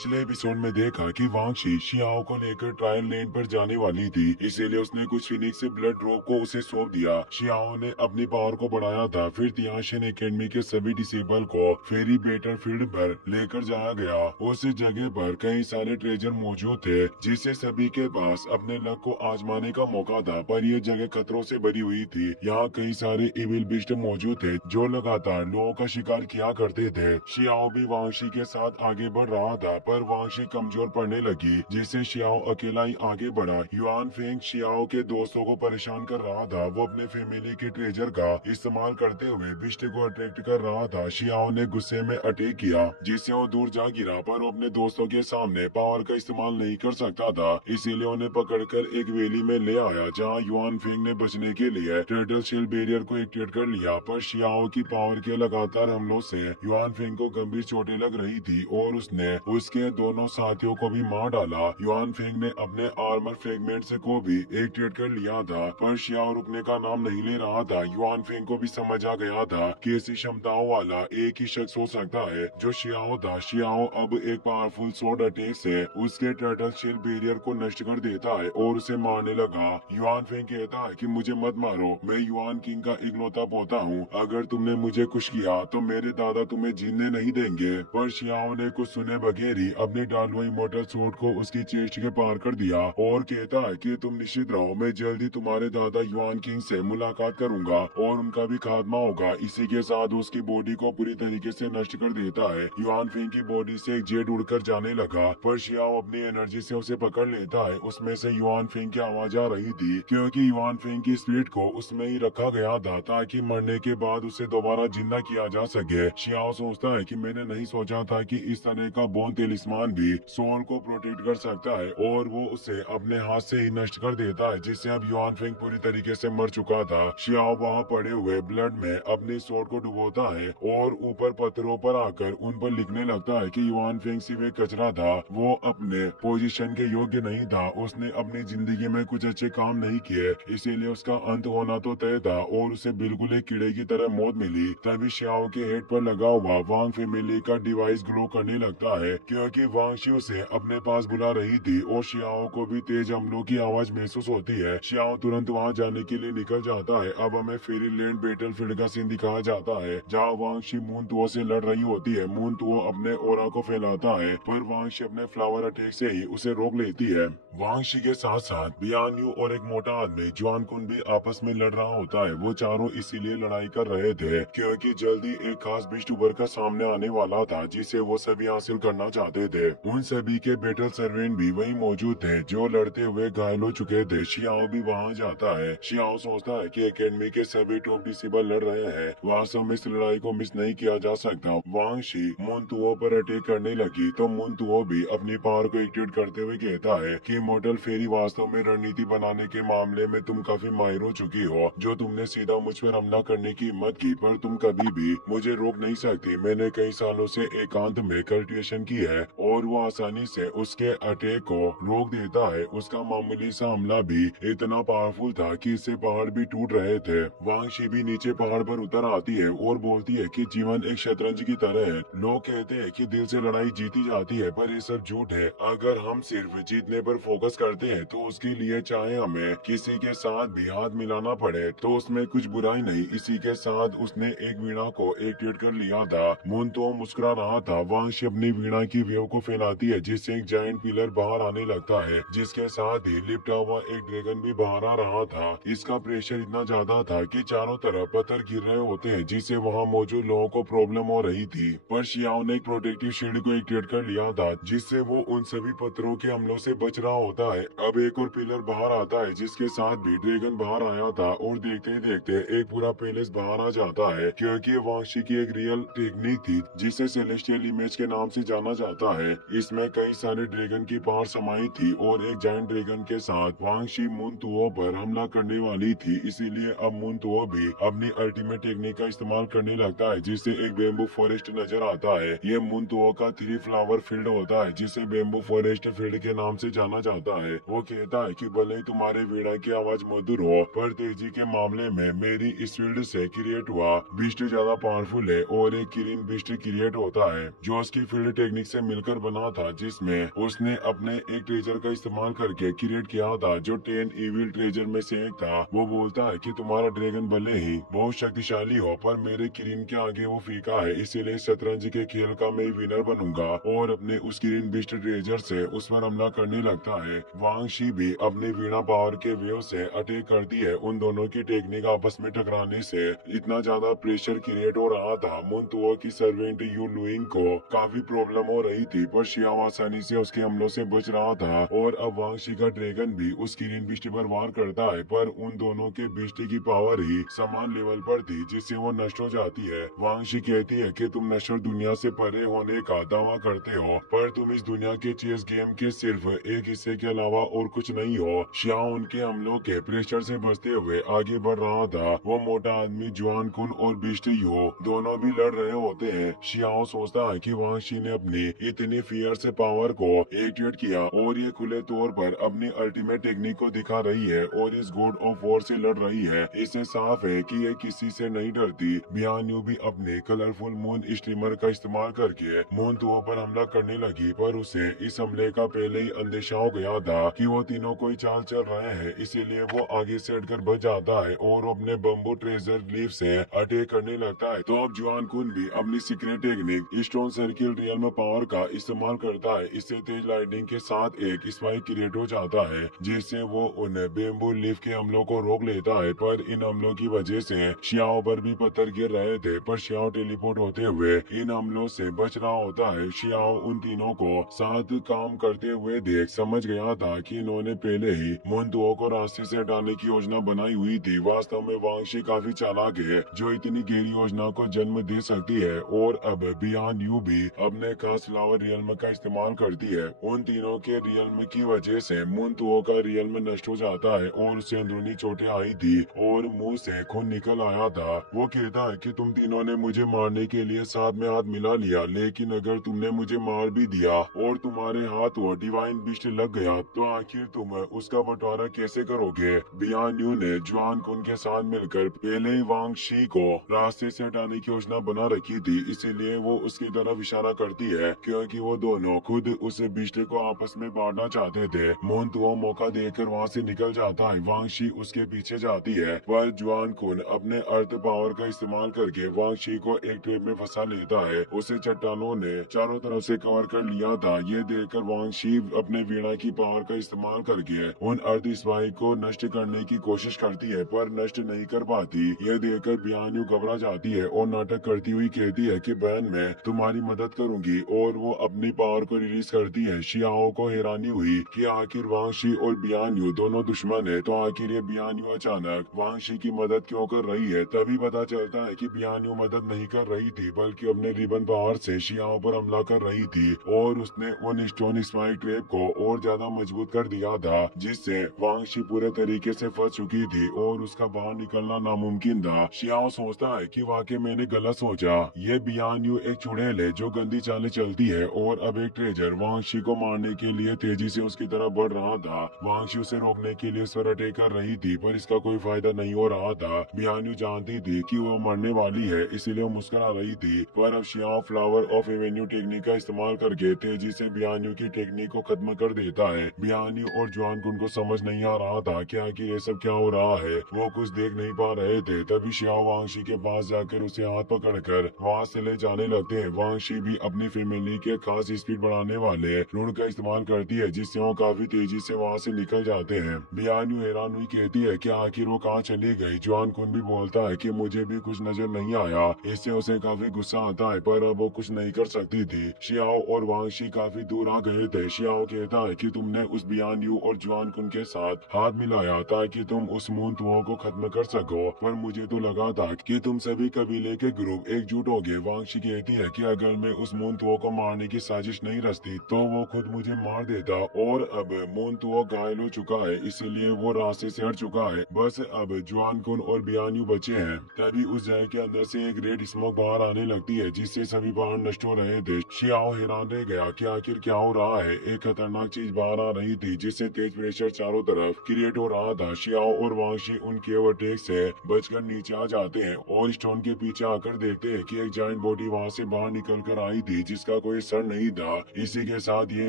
पिछले एपिसोड में देखा कि वांगशी शियाओ को लेकर ट्रायल लेन पर जाने वाली थी, इसीलिए उसने कुछ फिनिक्स से ब्लड ड्रॉप को उसे सौंप दिया। शियाओ ने अपनी पावर को बढ़ाया था। फिर तियाशिन एकेडमी के सभी डिसेबल को फेरी बेटर फील्ड पर लेकर जाया गया। उस जगह पर कई सारे ट्रेजर मौजूद थे, जिससे सभी के पास अपने लक को आजमाने का मौका था। पर यह जगह खतरों से भरी हुई थी। यहाँ कई सारे इविल बिस्ट मौजूद थे जो लगातार लोगों का शिकार किया करते थे। शियाओ भी वांगशी के साथ आगे बढ़ रहा था, पर वांगशी कमजोर पड़ने लगी, जिससे शियाओ अकेला ही आगे बढ़ा। युआन फेंग शियाओ के दोस्तों को परेशान कर रहा था। वो अपने फैमिली के ट्रेजर का इस्तेमाल करते हुए बिस्ट को अट्रैक्ट कर रहा था। शियाओ ने गुस्से में अटैक किया, जिससे वो दूर जा गिरा, पर वो अपने दोस्तों के सामने पावर का इस्तेमाल नहीं कर सकता था। इसीलिए उन्हें पकड़कर एक वैली में ले आया, जहाँ युआन फेंग ने बचने के लिए टर्टल शेल बैरियर को एक्टिवेट कर लिया। पर शियाओ की पावर के लगातार हमलों से युआन फेंग को गंभीर चोटें लग रही थी और उसने उसके दोनों साथियों को भी मार डाला। युआन फेंग ने अपने आर्मर फ्रेगमेंट्स को भी एक्टिवेट कर लिया था, पर शियाओ रुकने का नाम नहीं ले रहा था। युआन फेंग को भी समझ आ गया था कि ऐसी क्षमताओं वाला एक ही शख्स हो सकता है जो शियाओ था। शियाओ अब एक पावरफुल स्वॉर्ड अटैक से उसके टर्टल शेल बैरियर को नष्ट कर देता है और उसे मारने लगा। युआन फेंग कहता है कि मुझे मत मारो, मैं युआन किंग का इकलौता पोता हूँ। अगर तुमने मुझे कुछ किया तो मेरे दादा तुम्हें जीने नहीं देंगे। पर शियाओ ने कुछ सुने बगैर ही अपने डालुआ इमोर्टल स्वॉर्ड को उसकी चेस्ट के पार कर दिया और कहता है कि तुम निश्चित रहो, मैं जल्दी तुम्हारे दादा युआन किंग से मुलाकात करूंगा और उनका भी खात्मा होगा। इसी के साथ उसकी बॉडी को पूरी तरीके से नष्ट कर देता है। युआन फिंग की बॉडी से एक जेट उड़कर जाने लगा, पर शियाओ अपनी एनर्जी से उसे पकड़ लेता है। उसमें से युआन फिंग की आवाज आ रही थी, क्योंकि युआन फिंग की स्पिरिट को उसमें ही रखा गया था ताकि मरने के बाद उसे दोबारा जिंदा किया जा सके। शियाओ सोचता है कि मैंने नहीं सोचा था कि इस तरह का बोन तेलिस्मान भी सोल को प्रोटेक्ट कर सकता है, और वो उसे अपने हाथ से ही नष्ट कर देता है, जिससे अब युआन फेंग पूरी तरीके से मर चुका था। शियाओ वहाँ पड़े हुए ब्लड में अपने स्वॉर्ड को डुबोता है और ऊपर पत्थरों पर आकर उन पर लिखने लगता है कि युआन फेंग सिर्फ एक कचरा था, वो अपने पोजीशन के योग्य नहीं था, उसने अपनी जिंदगी में कुछ अच्छे काम नहीं किए, इसीलिए उसका अंत होना तो तय था और उसे बिल्कुल एक कीड़े की तरह मौत मिली। तभी शियाओ के हेड पर लगा हुआ वांग फैमिली का डिवाइस ग्लो करने लगता है, क्योंकि वांगशी उसे अपने पास बुला रही थी और शियाओ को भी तेज हमलों की आवाज महसूस होती है। शियाओ तुरंत वहां जाने के लिए निकल जाता है। अब हमें फेरी लैंड बैटल फील्ड का सीन दिखाया जाता है, जहाँ वांगशी मून तुओ से लड़ रही होती है। मून तुओ अपने ओरा को फैलाता है, पर वांगशी अपने फ्लावर अटैक से ही उसे रोक लेती है। वांगशी के साथ साथ बियान यू और एक मोटा आदमी जुआन कुन भी आपस में लड़ रहा होता है। वो चारों इसीलिए लड़ाई कर रहे थे क्योंकि जल्दी एक खास बिस्ट उभर कर सामने आने वाला था, जिसे वो सभी हासिल करना चाहते थे। उन सभी के बैटल सर्वेंट भी वहीं मौजूद थे जो लड़ते हुए घायल हो चुके थे। शियाओ भी वहां जाता है। शियाओ सोचता है कि एकेडमी के सभी टॉप डिसेबल लड़ रहे हैं, वास्तव में इस लड़ाई को मिस नहीं किया जा सकता। वांगशी मून तुओ पर अटैक करने लगी तो मून तुओ भी अपनी पावर को एक्टिवेट करते हुए कहता है कि इमॉर्टल फेरी वास्तव में रणनीति बनाने के मामले में तुम काफी माहिर हो चुकी हो, जो तुमने सीधा मुझ पर हमला करने की हिम्मत की, पर तुम कभी भी मुझे रोक नहीं सकती। मैंने कई सालों से एकांत में कल्टिवेशन की है और वो आसानी से उसके अटैक को रोक देता है। उसका मामूली सा हमला भी इतना पावरफुल था कि इससे पहाड़ भी टूट रहे थे। वांगशी भी नीचे पहाड़ पर उतर आती है और बोलती है कि जीवन एक शतरंज की तरह है। लोग कहते हैं कि दिल से लड़ाई जीती जाती है, पर ये सब झूठ है। अगर हम सिर्फ जीतने पर फोकस करते हैं तो उसके लिए चाहे हमें किसी के साथ भी हाथ मिलाना पड़े तो उसमें कुछ बुराई नहीं। इसी के साथ उसने एक वीणा को एक्टिवेट कर लिया था। मून तो मुस्कुरा रहा था। वांगशी अपनी वीणा की वेव को फैलाती है, जिससे एक जायंट पिलर बाहर आने लगता है, जिसके साथ ही लिपटा हुआ एक ड्रैगन भी बाहर आ रहा था। इसका प्रेशर इतना ज्यादा था कि चारों तरफ पत्थर गिर रहे होते हैं, जिससे वहाँ मौजूद लोगों को प्रॉब्लम हो रही थी। पर शियाओ ने एक प्रोटेक्टिव शील्ड को एक्टिवेट कर लिया था, जिससे वो उन सभी पत्थरों के हमलों से बच रहा होता है। अब एक और पिलर बाहर आता है, जिसके साथ भी ड्रैगन बाहर आया था, और देखते ही देखते एक पूरा पैलेस बाहर आ जाता है, क्योंकि वांगशी की एक रियल टेक्निक थी जिसे सेलेस्टियल इमेज के नाम से जाना जाता है। इसमें कई सारे ड्रैगन की पावर समाई थी और एक जायंट ड्रैगन के साथ वांगशी मून तुओ पर हमला करने वाली थी। इसीलिए अब मून तुओ भी अपनी अल्टीमेट टेक्निक का इस्तेमाल करने लगता है, जिससे एक बेम्बू फॉरेस्ट नजर आता है। ये मून तुओ का 3 फ्लावर फील्ड होता है, जिसे बेम्बू फॉरेस्ट फील्ड के नाम से जाना जाता है। वो कहता है कि भले ही तुम्हारे वीणा की आवाज मधुर हो, पर तेजी के मामले में मेरी इस फील्ड से क्रिएट हुआ बिस्ट ज्यादा पावरफुल है, और एक किरिन बिस्ट क्रिएट होता है जो उसकी फील्ड टेक्निक से मिलकर बना था, जिसमें उसने अपने एक ट्रेजर का इस्तेमाल करके क्रिएट किया था जो 10 इविल ट्रेजर में से एक था। वो बोलता है कि तुम्हारा ड्रैगन भले ही बहुत शक्तिशाली हो, पर मेरे किरिन के आगे वो फीका है, इसीलिए शतरंज के खेल का मैं विनर बनूंगा। और अपने उस किरिन बिस्ट ट्रेजर से उस पर हमला करने लगता है। वांग शी भी अपने वीणा पावर के वेव से अटैक करती है। उन दोनों की टेक्निक आपस में टकराने से इतना ज्यादा प्रेशर क्रिएट हो रहा था, मुनतुओ की सर्वेंट यू लुइंग को काफी प्रॉब्लम हो रही थी, पर शियाओ आसानी से उसके हमलों से बच रहा था। और अब वांग शी का ड्रैगन भी उस किरिन बिस्ट पर वार करता है, पर उन दोनों के बिस्ट की पावर ही समान लेवल पर थी, जिससे वो नष्ट हो जाती है। वांग शी कहती है कि तुम नश्वर दुनिया से परे होने का दावा करते हो, पर तुम इस दुनिया के चेस गेम के सिर्फ एक हिस्से के अलावा और कुछ नहीं हो। शियाओ उनके हमलों के प्रेशर से बचते हुए आगे बढ़ रहा था। वो मोटा आदमी जुआन कुन और बिस्ट यू दोनों भी लड़ रहे होते हैं। शियाओ सोचता है कि वांग शी ने अपनी इतनी फियर से पावर को एक्टिवेट किया और ये खुले तौर पर अपनी अल्टीमेट टेक्निक को दिखा रही है और इस गॉड ऑफ वॉर से लड़ रही है। इससे साफ है कि ये किसी से नहीं डरती। बियान यू भी अपने कलरफुल मून स्ट्रीमर का इस्तेमाल करके मूनतुओं पर हमला करने लगी, पर उसे इस हमले का पहले ही अंदेशा हो गया था कि वो तीनों कोई चाल चल रहे हैं, इसीलिए वो आगे से हटकर बच जाता है और अपने बम्बू ट्रेजर लीफ से अटैक करने लगता है। तो अब जुआन कुन भी अपनी secret technique stone circle real power का इस्तेमाल करता है। इससे तेज लाइटिंग के साथ एक स्पाइक क्रिएट हो जाता है, जिससे वो उन बेम्बू लीफ के हमलों को रोक लेता है। पर इन हमलों की वजह से शियाओ पर भी पत्थर गिर रहे थे, पर शियाओ टेलीपोर्ट होते हुए इन हमलों से बच रहा होता है। शियाओ उन तीनों को साथ काम करते हुए देख समझ गया था कि इन्होंने पहले ही मूनतुओं को रास्ते से हटाने की योजना बनाई हुई थी। वास्तव में वांग शी काफी चालाक है, जो इतनी गहरी योजना को जन्म दे सकती है। और अब बियान यू भी अपने खास फ्लावर रियल्म का इस्तेमाल करती है। उन तीनों के रियल्म की वजह से मूनतुओं का रियल्म नष्ट हो जाता है और उसे अंदरूनी चोटें आई थी और मुंह से खून निकल आया था। वो कहता है कि तुम तीनों ने मुझे मारने के लिए साथ में हाथ मिला लिया, लेकिन अगर तुमने मुझे मार भी दिया और तुम्हारे हाथ वो डिवाइन बिस्ट लग गया, तो आखिर तुम उसका बंटवारा कैसे करोगे। बियान यू ने जुआन कुन के साथ मिलकर पहले ही वांग शी को रास्ते से हटाने की योजना बना रखी थी, इसीलिए वो उसकी तरफ इशारा करती है, क्योंकि वो दोनों खुद उस बिस्ट को आपस में बांटना चाहते थे। मूनतुओ मौका देकर वहाँ से निकल जाता है। वांग शी उसके पीछे जाती है, पर जुआन कुन अपने अर्थ पावर का इस्तेमाल करके वांग शी को एक ट्रैप में फंसा लेता है। उसे चट्टानों ने चारों तरफ से कवर कर लिया था। ये देखकर वांग शी अपने वीणा की पावर का इस्तेमाल करके उन अर्थ स्पाइक को नष्ट करने की कोशिश करती है, पर नष्ट नहीं कर पाती। यह देखकर बियान यू घबरा जाती है और नाटक करती हुई कहती है कि बहन मैं तुम्हारी मदद करूंगी, और वो अपनी पावर को रिलीज करती है। शियाओ को हैरानी हुई कि आखिर वांग शी और बियान यू दोनों दुश्मन है, तो आखिर ये बियान यू अचानक वांग शी की मदद क्यों कर रही है। तभी पता चलता है कि बियान यू मदद नहीं कर रही थी, बल्कि अपने रिबन पावर से शियाओ पर हमला कर रही थी, और उसने उन स्टोन स्पाइक ट्रैप को और ज्यादा मजबूत कर दिया था, जिससे वांग शी पूरे तरीके से फंस चुकी थी और उसका बाहर निकलना नामुमकिन था। शियाओ सोचता है कि वाकई मैंने गलत सोचा, ये बियान यू एक चुड़ैल है जो गंदी चालें चलती है, और अब एक ट्रेजर वांग शी को मारने के लिए तेजी से उसकी तरफ बढ़ रहा था। वांग शी उसे रोकने के लिए उस पर अटैक कर रही थी, पर इसका कोई फायदा नहीं हो रहा था। बियान यू जानती थी कि वो मरने वाली है, इसीलिए वो मुस्कुरा रही थी। पर अब Xiao flower of Avenue technique का इस्तेमाल करके तेजी से बियान यू की टेक्निक को खत्म कर देता है। बियान यू और जुआन कुन को समझ नहीं आ रहा था कि आखिर ये सब क्या हो रहा है। वो कुछ देख नहीं पा रहे थे। तभी शियाओ वांग शी के पास जाकर उसे हाथ पकड़कर वहाँ से ले जाने लगते हैं। वांग शी भी अपनी फैमिली के खास स्पीड बढ़ाने वाले रुण का इस्तेमाल करती है, जिससे वो काफी तेजी से वहाँ से निकल जाते हैं। बियान यू हैरान हुई कहती है कि आखिर वो कहाँ चली गई। जुआन कुन भी बोलता है कि मुझे भी कुछ नजर नहीं आया। इससे उसे काफी गुस्सा आता है, पर अब वो कुछ नहीं कर सकती थी। शियाओ और वांग शी काफी दूर आ गए थे। शियाओ कहता है कि तुमने उस बियान यू और जुआन कुन के साथ हाथ मिलाया ताकि तुम उस मूनतुओं को खत्म कर सको, पर मुझे तो लगा था कि तुम सभी कबीले के ग्रुप एकजुट हो गए। वांग शी कहती है कि अगर मैं उस मूनतुओं को मारने की साजिश नहीं रचती तो वो खुद मुझे मार देता, और अब मूनतुओ घायल हो चुका है, इसीलिए वो रास्ते से हट चुका है। बस अब जुआन कुन और बियान यू बचे हैं। तभी उस जगह के अंदर से एक रेड स्मोक बाहर आने लगती है, जिससे सभी बाहर नष्ट हो रहे थे। शियाओ हैरान रह गया कि आखिर क्या हो रहा है। एक खतरनाक चीज बाहर आ रही थी, जिससे तेज प्रेशर चारों तरफ क्रिएट हो रहा था। शियाओ और वांग शी उनके ओवरटेक से बचकर नीचे आ जाते हैं और स्टोन के पीछे आकर देखते हैं कि एक जायंट बॉडी वहां से बाहर निकल कर आई थी, जिसका कोई सर नहीं था। इसी के साथ ये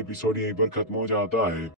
एपिसोड यहीं पर खत्म हो जाता है।